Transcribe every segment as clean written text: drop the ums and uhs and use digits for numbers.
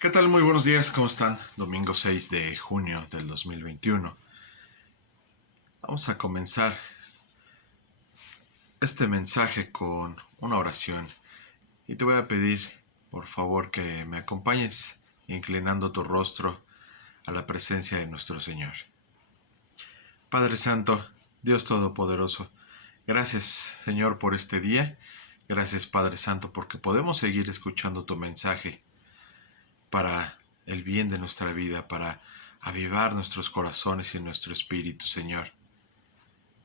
¿Qué tal? Muy buenos días, ¿cómo están? Domingo 6 de junio del 2021. Vamos a comenzar este mensaje con una oración y te voy a pedir, por favor, que me acompañes inclinando tu rostro a la presencia de nuestro Señor. Padre Santo, Dios Todopoderoso, gracias, Señor, por este día. Gracias, Padre Santo, porque podemos seguir escuchando tu mensaje para el bien de nuestra vida, para avivar nuestros corazones y nuestro espíritu, Señor.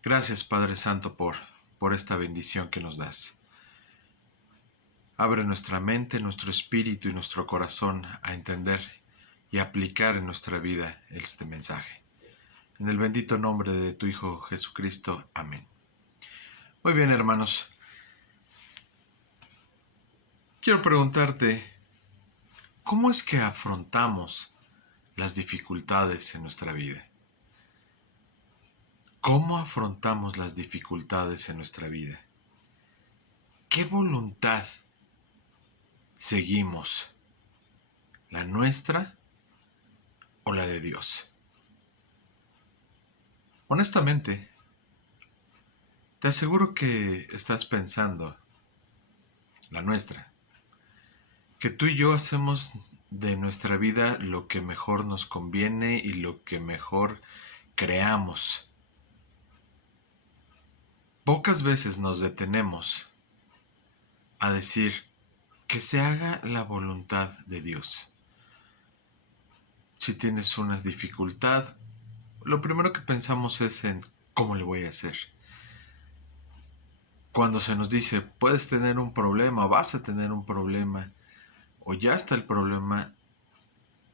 Gracias, Padre Santo, por esta bendición que nos das. Abre nuestra mente, nuestro espíritu y nuestro corazón a entender y aplicar en nuestra vida este mensaje. En el bendito nombre de tu Hijo Jesucristo. Amén. Muy bien, hermanos. Quiero preguntarte, ¿cómo es que afrontamos las dificultades en nuestra vida? ¿Cómo afrontamos las dificultades en nuestra vida? ¿Qué voluntad seguimos? ¿La nuestra o la de Dios? Honestamente, te aseguro que estás pensando la nuestra, que tú y yo hacemos de nuestra vida lo que mejor nos conviene y lo que mejor creamos. Pocas veces nos detenemos a decir que se haga la voluntad de Dios. Si tienes una dificultad, lo primero que pensamos es en cómo le voy a hacer. Cuando se nos dice, puedes tener un problema, vas a tener un problema, o ya está el problema,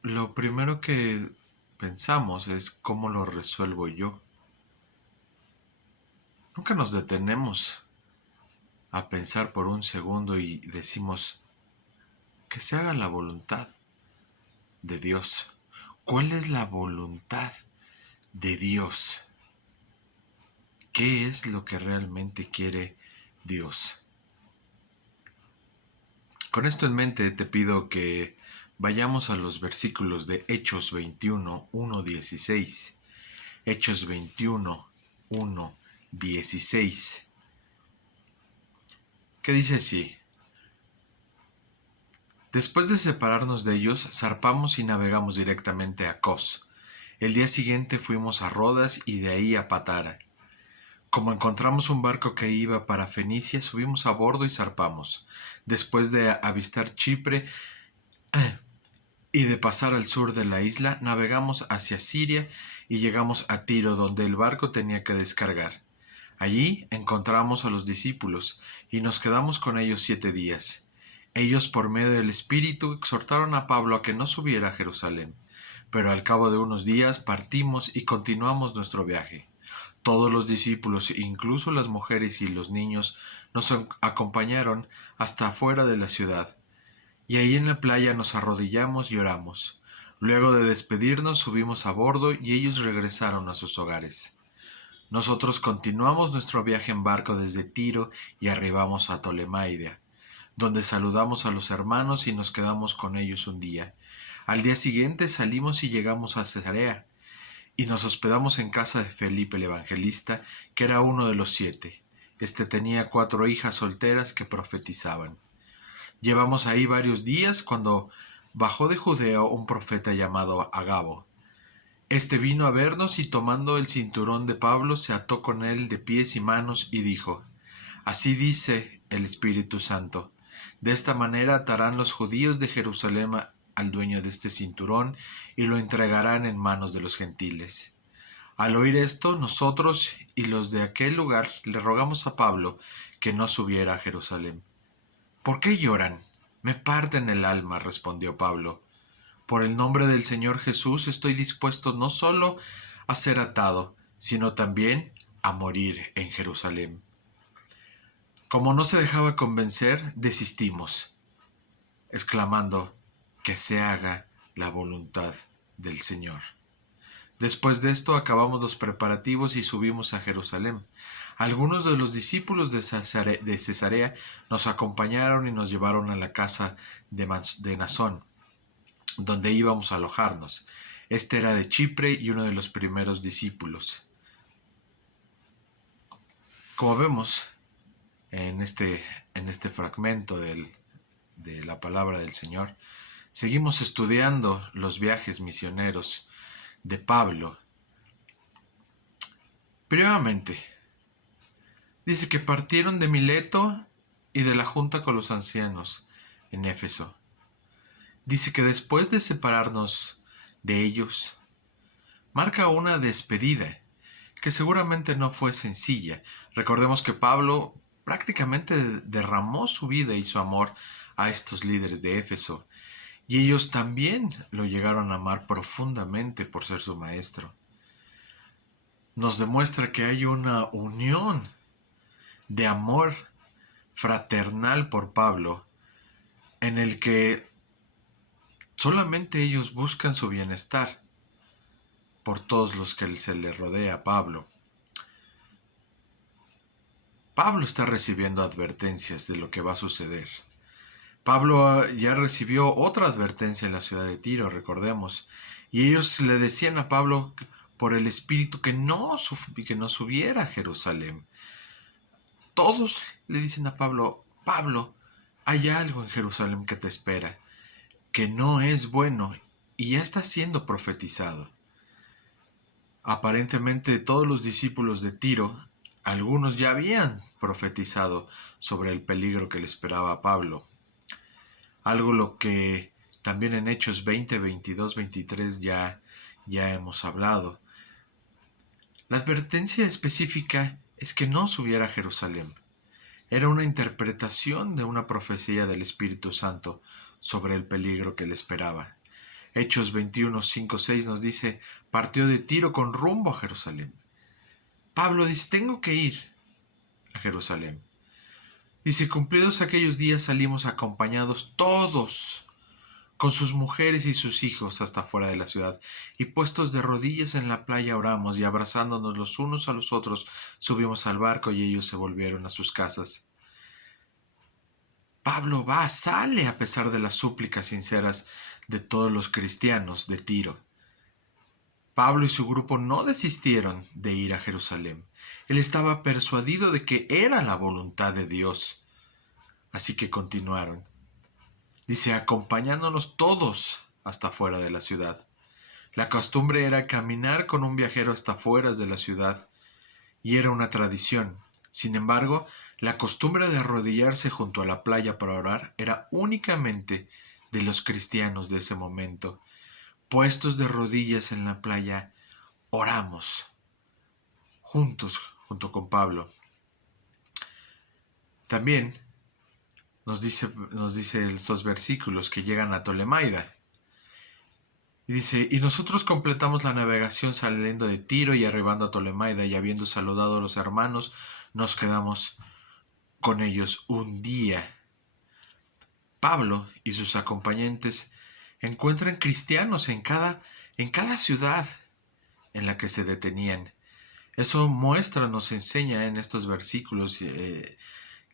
lo primero que pensamos es cómo lo resuelvo yo. Nunca nos detenemos a pensar por un segundo y decimos que se haga la voluntad de Dios. ¿Cuál es la voluntad de Dios? ¿Qué es lo que realmente quiere Dios? Con esto en mente te pido que vayamos a los versículos de Hechos 21, 1, 16. Hechos 21, 1, 16. ¿Qué dice así? Después de separarnos de ellos, zarpamos y navegamos directamente a Cos. El día siguiente fuimos a Rodas y de ahí a Patara. Como encontramos un barco que iba para Fenicia, subimos a bordo y zarpamos. Después de avistar Chipre y de pasar al sur de la isla, navegamos hacia Siria y llegamos a Tiro, donde el barco tenía que descargar. Allí encontramos a los discípulos y nos quedamos con ellos 7 días. Ellos, por medio del Espíritu, exhortaron a Pablo a que no subiera a Jerusalén. Pero al cabo de unos días partimos y continuamos nuestro viaje. Todos los discípulos, incluso las mujeres y los niños, nos acompañaron hasta afuera de la ciudad, y ahí en la playa nos arrodillamos y oramos. Luego de despedirnos subimos a bordo y ellos regresaron a sus hogares. Nosotros continuamos nuestro viaje en barco desde Tiro y arribamos a Tolemaida, donde saludamos a los hermanos y nos quedamos con ellos un día. Al día siguiente salimos y llegamos a Cesarea, y nos hospedamos en casa de Felipe el Evangelista, que era uno de los 7. Este tenía 4 hijas solteras que profetizaban. Llevamos ahí varios días cuando bajó de Judea un profeta llamado Agabo. Este vino a vernos y tomando el cinturón de Pablo se ató con él de pies y manos y dijo: Así dice el Espíritu Santo, de esta manera atarán los judíos de Jerusalén al dueño de este cinturón y lo entregarán en manos de los gentiles. Al oír esto, nosotros y los de aquel lugar le rogamos a Pablo que no subiera a Jerusalén. ¿Por qué lloran? Me parten el alma, respondió Pablo. Por el nombre del Señor Jesús estoy dispuesto no solo a ser atado, sino también a morir en Jerusalén. Como no se dejaba convencer, desistimos, exclamando: que se haga la voluntad del Señor. Después de esto acabamos los preparativos y subimos a Jerusalén. Algunos de los discípulos de Cesarea nos acompañaron y nos llevaron a la casa de Nasón, donde íbamos a alojarnos. Este era de Chipre y uno de los primeros discípulos. Como vemos en este fragmento de la palabra del Señor, seguimos estudiando los viajes misioneros de Pablo. Primeramente, dice que partieron de Mileto y de la junta con los ancianos en Éfeso. Dice que después de separarnos de ellos, marca una despedida que seguramente no fue sencilla. Recordemos que Pablo prácticamente derramó su vida y su amor a estos líderes de Éfeso, y ellos también lo llegaron a amar profundamente por ser su maestro. Nos demuestra que hay una unión de amor fraternal por Pablo, en el que solamente ellos buscan su bienestar por todos los que se le rodea a Pablo. Pablo está recibiendo advertencias de lo que va a suceder. Pablo ya recibió otra advertencia en la ciudad de Tiro, recordemos, y ellos le decían a Pablo por el Espíritu que no subiera a Jerusalén. Todos le dicen a Pablo, Pablo, hay algo en Jerusalén que te espera, que no es bueno y ya está siendo profetizado. Aparentemente todos los discípulos de Tiro, algunos ya habían profetizado sobre el peligro que le esperaba a Pablo. Algo lo que también en Hechos 20, 22, 23 ya hemos hablado. La advertencia específica es que no subiera a Jerusalén. Era una interpretación de una profecía del Espíritu Santo sobre el peligro que le esperaba. Hechos 21, 5, 6 nos dice, partió de Tiro con rumbo a Jerusalén. Pablo dice, tengo que ir a Jerusalén. Dice, cumplidos aquellos días salimos acompañados todos, con sus mujeres y sus hijos hasta fuera de la ciudad, y puestos de rodillas en la playa oramos, y abrazándonos los unos a los otros subimos al barco y ellos se volvieron a sus casas. Pablo sale a pesar de las súplicas sinceras de todos los cristianos de Tiro. Pablo y su grupo no desistieron de ir a Jerusalén. Él estaba persuadido de que era la voluntad de Dios. Así que continuaron. Dice, acompañándonos todos hasta fuera de la ciudad. La costumbre era caminar con un viajero hasta fuera de la ciudad, y era una tradición. Sin embargo, la costumbre de arrodillarse junto a la playa para orar era únicamente de los cristianos de ese momento. Puestos de rodillas en la playa, oramos junto con Pablo. También nos dice estos versículos que llegan a Tolemaida. Y dice, y nosotros completamos la navegación saliendo de Tiro y arribando a Tolemaida, y habiendo saludado a los hermanos, nos quedamos con ellos un día. Pablo y sus acompañantes encuentran cristianos en cada ciudad en la que se detenían. Eso nos enseña en estos versículos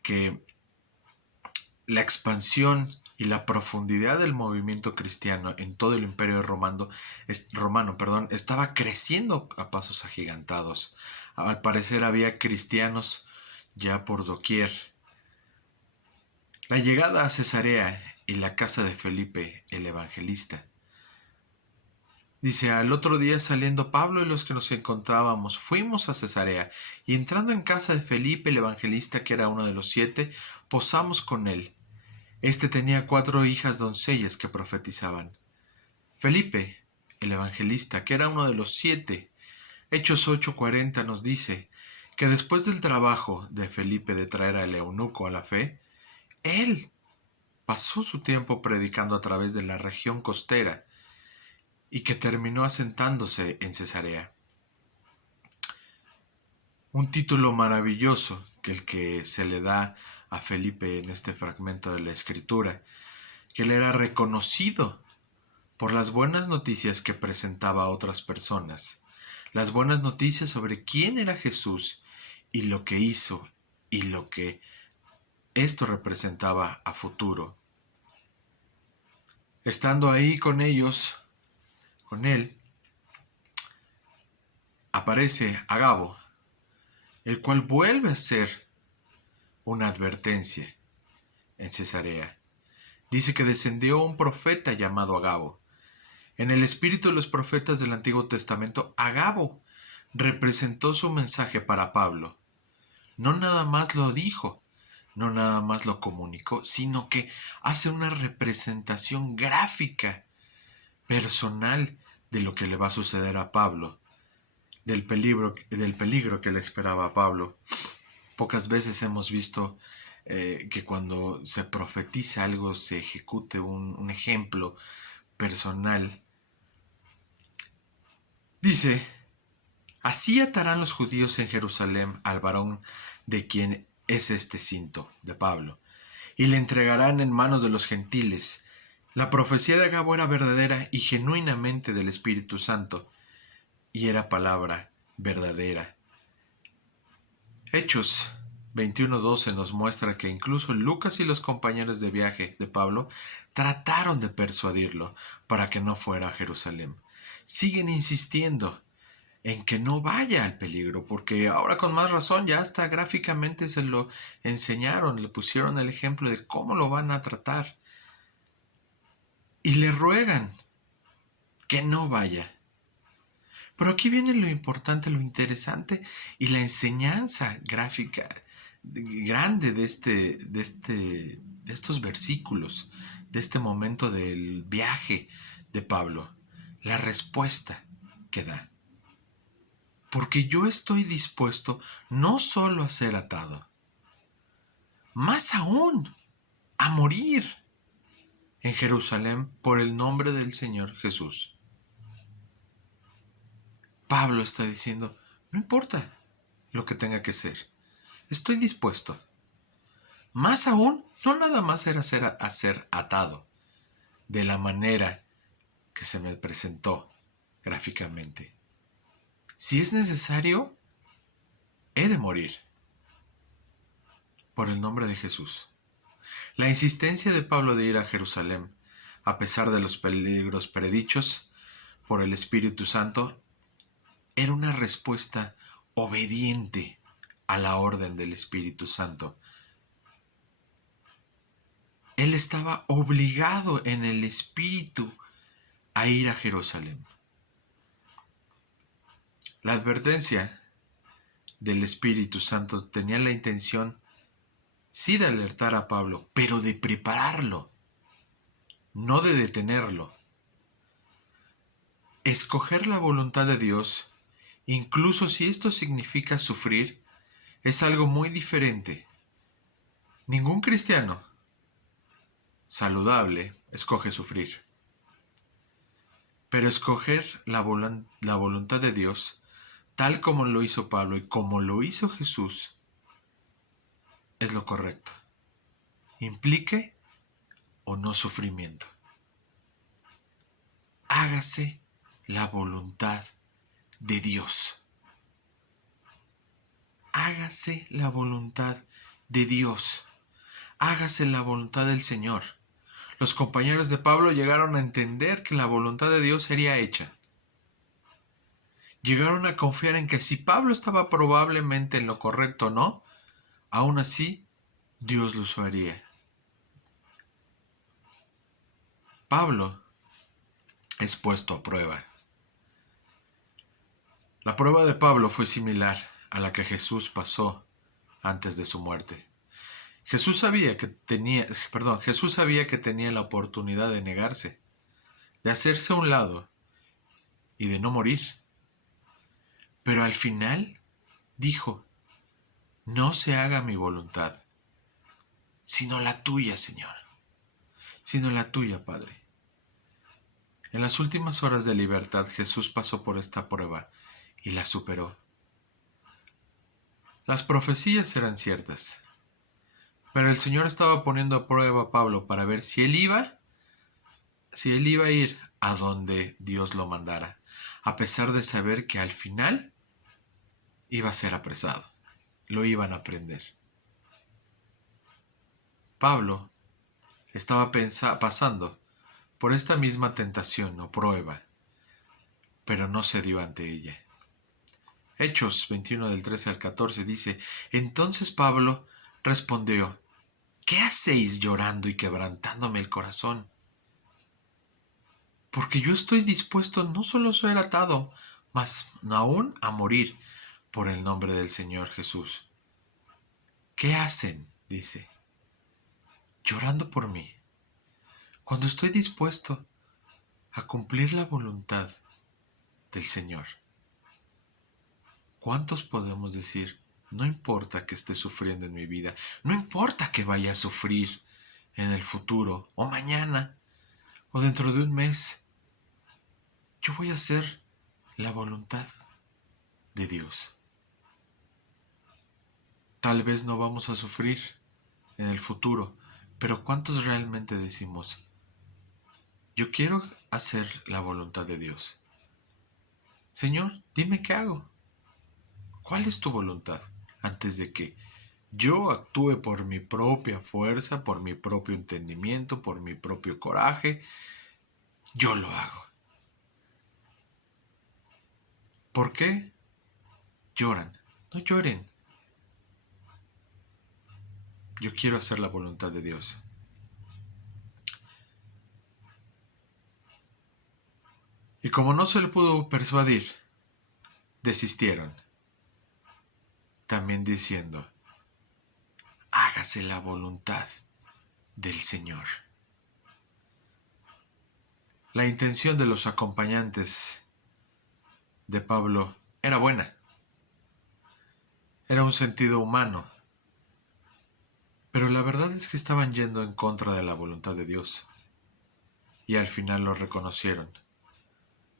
que la expansión y la profundidad del movimiento cristiano en todo el imperio romano, estaba creciendo a pasos agigantados. Al parecer había cristianos ya por doquier. La llegada a Cesarea y la casa de Felipe el evangelista. Dice, al otro día saliendo Pablo y los que nos encontrábamos, fuimos a Cesarea, y entrando en casa de Felipe el evangelista, que era uno de los 7, posamos con él. Este tenía 4 hijas doncellas que profetizaban. Felipe, el evangelista, que era uno de los 7, Hechos 8:40 nos dice que después del trabajo de Felipe de traer al eunuco a la fe, él pasó su tiempo predicando a través de la región costera y que terminó asentándose en Cesarea. Un título maravilloso que el que se le da a Felipe en este fragmento de la Escritura, que él era reconocido por las buenas noticias que presentaba a otras personas, las buenas noticias sobre quién era Jesús y lo que hizo y lo que esto representaba a futuro. Estando ahí con ellos, con él, aparece Agabo, el cual vuelve a hacer una advertencia en Cesarea. Dice que descendió un profeta llamado Agabo. En el espíritu de los profetas del Antiguo Testamento, Agabo representó su mensaje para Pablo. No nada más lo dijo, no nada más lo comunicó, sino que hace una representación gráfica, personal, de lo que le va a suceder a Pablo, del peligro que le esperaba a Pablo. Pocas veces hemos visto que cuando se profetiza algo se ejecute un ejemplo personal. Dice: así atarán los judíos en Jerusalén al varón de quien es este cinto, de Pablo, y le entregarán en manos de los gentiles. La profecía de Agabo era verdadera y genuinamente del Espíritu Santo, y era palabra verdadera. Hechos 21:12 nos muestra que incluso Lucas y los compañeros de viaje de Pablo trataron de persuadirlo para que no fuera a Jerusalén. Siguen insistiendo en que no vaya al peligro, porque ahora con más razón ya hasta gráficamente se lo enseñaron, le pusieron el ejemplo de cómo lo van a tratar. Y le ruegan que no vaya. Pero aquí viene lo importante, lo interesante y la enseñanza gráfica grande de estos versículos, de este momento del viaje de Pablo. La respuesta que da. Porque yo estoy dispuesto no solo a ser atado, más aún a morir en Jerusalén por el nombre del Señor Jesús. Pablo está diciendo: no importa lo que tenga que ser, estoy dispuesto. Más aún, no nada más era a ser atado de la manera que se me presentó gráficamente. Si es necesario, he de morir por el nombre de Jesús. La insistencia de Pablo de ir a Jerusalén, a pesar de los peligros predichos por el Espíritu Santo, era una respuesta obediente a la orden del Espíritu Santo. Él estaba obligado en el Espíritu a ir a Jerusalén. La advertencia del Espíritu Santo tenía la intención, sí, de alertar a Pablo, pero de prepararlo, no de detenerlo. Escoger la voluntad de Dios, incluso si esto significa sufrir, es algo muy diferente. Ningún cristiano saludable escoge sufrir. Pero escoger la voluntad de Dios, tal como lo hizo Pablo y como lo hizo Jesús, es lo correcto. Implique o no sufrimiento. Hágase la voluntad de Dios. Hágase la voluntad de Dios. Hágase la voluntad del Señor. Los compañeros de Pablo llegaron a entender que la voluntad de Dios sería hecha. Llegaron a confiar en que si Pablo estaba probablemente en lo correcto o no, aún así Dios lo usaría. Pablo es puesto a prueba. La prueba de Pablo fue similar a la que Jesús pasó antes de su muerte. Jesús sabía que tenía la oportunidad de negarse, de hacerse a un lado y de no morir. Pero al final dijo: no se haga mi voluntad, sino la tuya, Señor, sino la tuya, Padre. En las últimas horas de libertad, Jesús pasó por esta prueba y la superó. Las profecías eran ciertas, pero el Señor estaba poniendo a prueba a Pablo para ver si él iba a ir a donde Dios lo mandara, a pesar de saber que al final iba a ser apresado, lo iban a prender. Pablo estaba pasando por esta misma tentación o prueba, pero no cedió ante ella. Hechos 21 del 13 al 14 dice: Entonces Pablo respondió: ¿Qué hacéis llorando y quebrantándome el corazón? Porque yo estoy dispuesto no solo a ser atado, mas aún a morir por el nombre del Señor Jesús. ¿Qué hacen? Dice, llorando por mí, cuando estoy dispuesto a cumplir la voluntad del Señor. ¿Cuántos podemos decir, no importa que esté sufriendo en mi vida, no importa que vaya a sufrir en el futuro, o mañana, o dentro de un mes, yo voy a hacer la voluntad de Dios? Tal vez no vamos a sufrir en el futuro, pero ¿cuántos realmente decimos, yo quiero hacer la voluntad de Dios? Señor, dime qué hago. ¿Cuál es tu voluntad? Antes de que yo actúe por mi propia fuerza, por mi propio entendimiento, por mi propio coraje, yo lo hago. ¿Por qué lloran? No lloren. Yo quiero hacer la voluntad de Dios. Y como no se le pudo persuadir, desistieron, también diciendo, hágase la voluntad del Señor. La intención de los acompañantes de Pablo era buena. Era un sentido humano. Pero la verdad es que estaban yendo en contra de la voluntad de Dios. Y al final lo reconocieron.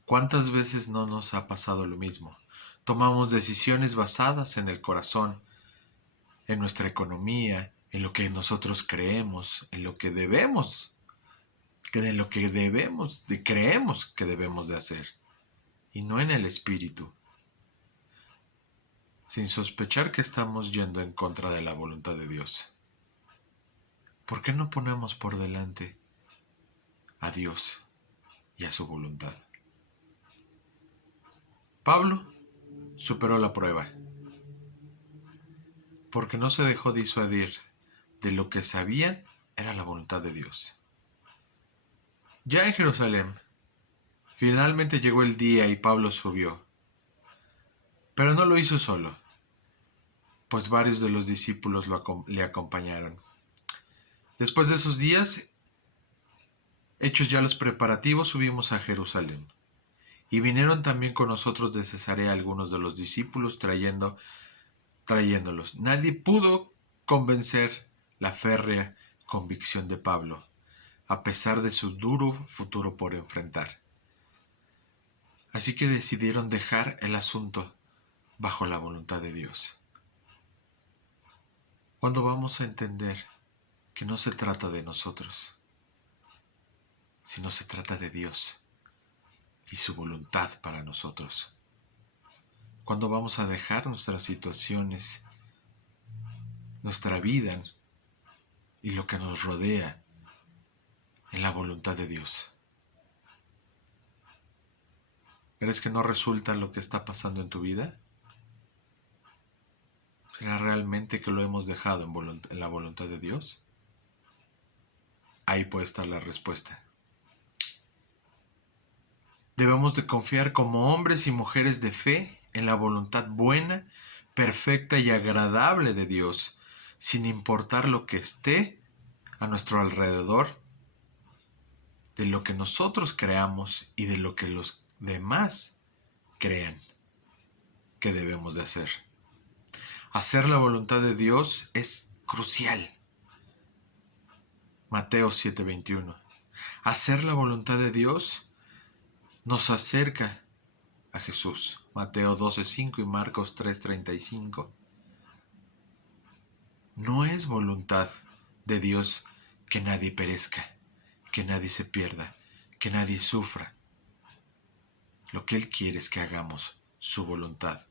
¿Cuántas veces no nos ha pasado lo mismo? Tomamos decisiones basadas en el corazón, en nuestra economía, en lo que nosotros creemos, en lo que debemos, creemos que debemos de hacer, y no en el espíritu, sin sospechar que estamos yendo en contra de la voluntad de Dios. ¿Por qué no ponemos por delante a Dios y a su voluntad? Pablo superó la prueba, porque no se dejó disuadir de lo que sabía era la voluntad de Dios. Ya en Jerusalén, finalmente llegó el día y Pablo subió, pero no lo hizo solo, pues varios de los discípulos le acompañaron. Después de esos días, hechos ya los preparativos, subimos a Jerusalén. Y vinieron también con nosotros de Cesarea algunos de los discípulos trayéndolos. Nadie pudo convencer la férrea convicción de Pablo, a pesar de su duro futuro por enfrentar. Así que decidieron dejar el asunto bajo la voluntad de Dios. ¿Cuándo vamos a entender que no se trata de nosotros, sino se trata de Dios y su voluntad para nosotros? ¿Cuándo vamos a dejar nuestras situaciones, nuestra vida y lo que nos rodea en la voluntad de Dios? ¿Crees que no resulta lo que está pasando en tu vida? ¿Será realmente que lo hemos dejado en la voluntad de Dios? Ahí puede estar la respuesta. Debemos de confiar como hombres y mujeres de fe en la voluntad buena, perfecta y agradable de Dios, sin importar lo que esté a nuestro alrededor, de lo que nosotros creamos y de lo que los demás crean que debemos de hacer. Hacer la voluntad de Dios es crucial. Mateo 7:21. Hacer la voluntad de Dios nos acerca a Jesús. Mateo 12:5 y Marcos 3:35. No es voluntad de Dios que nadie perezca, que nadie se pierda, que nadie sufra. Lo que Él quiere es que hagamos su voluntad.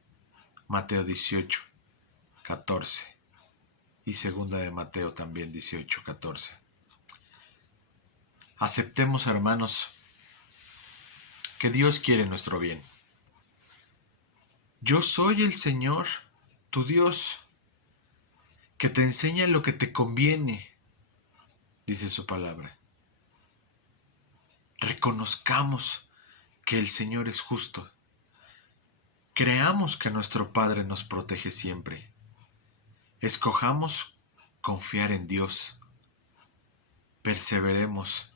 Mateo 18:14 y segunda de Mateo también 18:14. Aceptemos, hermanos, que Dios quiere nuestro bien. Yo soy el Señor, tu Dios, que te enseña lo que te conviene, dice su palabra. Reconozcamos que el Señor es justo. Creamos que nuestro Padre nos protege siempre. Escojamos confiar en Dios. Perseveremos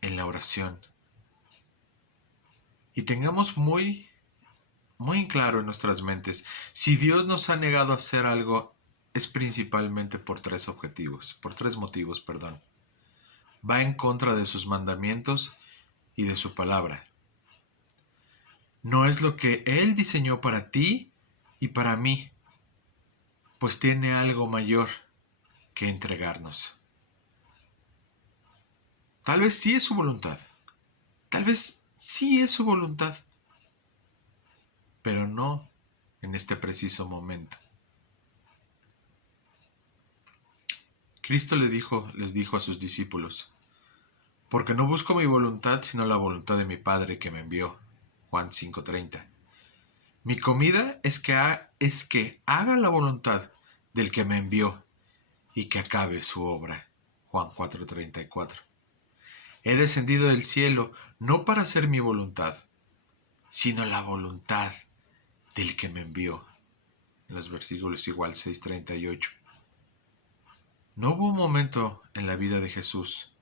en la oración. Y tengamos muy claro en nuestras mentes, si Dios nos ha negado a hacer algo, es principalmente por tres motivos. Va en contra de sus mandamientos y de su palabra. No es lo que Él diseñó para ti y para mí, pues tiene algo mayor que entregarnos. Tal vez sí es su voluntad, tal vez sí es su voluntad, pero no en este preciso momento. Cristo les dijo a sus discípulos, porque no busco mi voluntad, sino la voluntad de mi Padre que me envió. Juan 5:30. Mi comida es que haga la voluntad del que me envió y que acabe su obra. Juan 4:34. He descendido del cielo no para hacer mi voluntad, sino la voluntad del que me envió. En los versículos igual 6:38. No hubo un momento en la vida de Jesús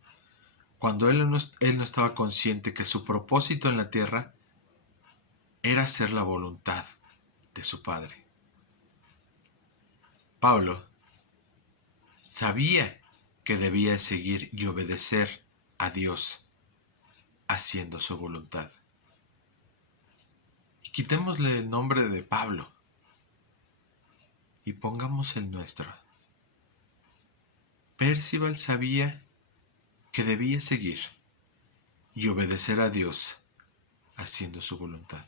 cuando él no estaba consciente que su propósito en la tierra era hacer la voluntad de su Padre. Pablo sabía que debía seguir y obedecer a Dios haciendo su voluntad. Y quitémosle el nombre de Pablo y pongamos el nuestro. Percival sabía que debía seguir y obedecer a Dios haciendo su voluntad.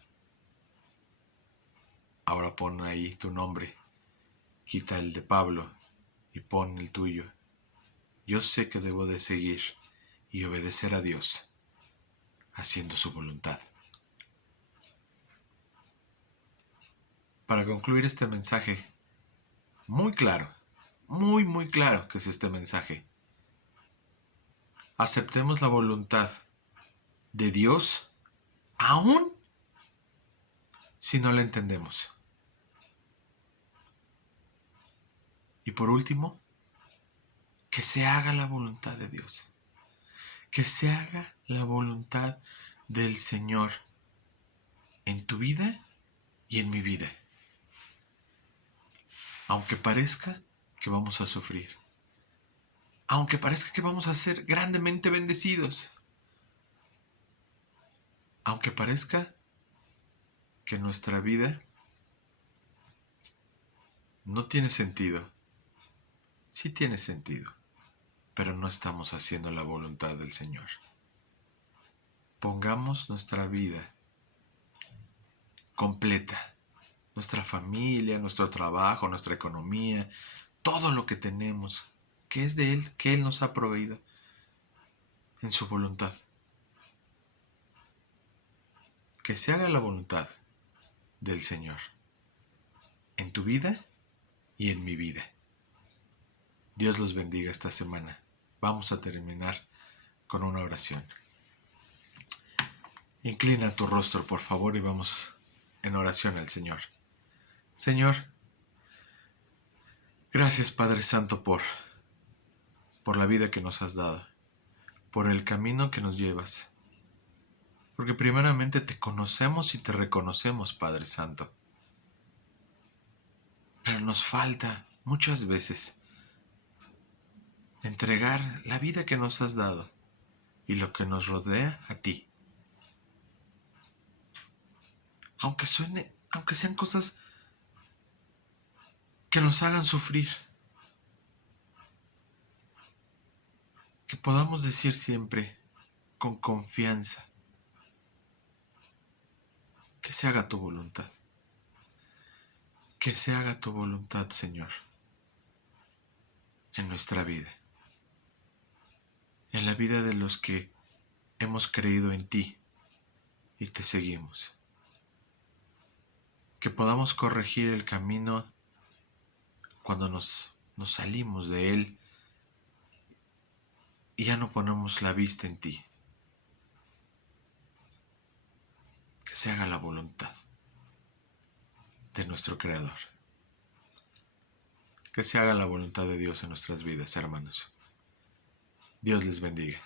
Ahora pon ahí tu nombre, quita el de Pablo y pon el tuyo. Yo sé que debo de seguir y obedecer a Dios haciendo su voluntad. Para concluir este mensaje, muy claro, muy claro que es este mensaje. Aceptemos la voluntad de Dios aún si no la entendemos. Y por último, que se haga la voluntad de Dios. Que se haga la voluntad del Señor en tu vida y en mi vida. Aunque parezca que vamos a sufrir. Aunque parezca que vamos a ser grandemente bendecidos. Aunque parezca que nuestra vida no tiene sentido. Sí tiene sentido, pero no estamos haciendo la voluntad del Señor. Pongamos nuestra vida completa, nuestra familia, nuestro trabajo, nuestra economía, todo lo que tenemos, que es de Él, que Él nos ha proveído, en su voluntad. Que se haga la voluntad del Señor en tu vida y en mi vida. Dios los bendiga esta semana. Vamos a terminar con una oración. Inclina tu rostro, por favor, y vamos en oración al Señor. Señor, gracias Padre Santo por la vida que nos has dado, por el camino que nos llevas. Porque primeramente te conocemos y te reconocemos, Padre Santo. Pero nos falta muchas veces entregar la vida que nos has dado y lo que nos rodea a ti. Aunque sean cosas que nos hagan sufrir. Que podamos decir siempre con confianza que se haga tu voluntad. Que se haga tu voluntad, Señor, en nuestra vida. En la vida de los que hemos creído en ti y te seguimos. Que podamos corregir el camino cuando nos salimos de él y ya no ponemos la vista en ti. Que se haga la voluntad de nuestro Creador. Que se haga la voluntad de Dios en nuestras vidas, hermanos. Dios les bendiga.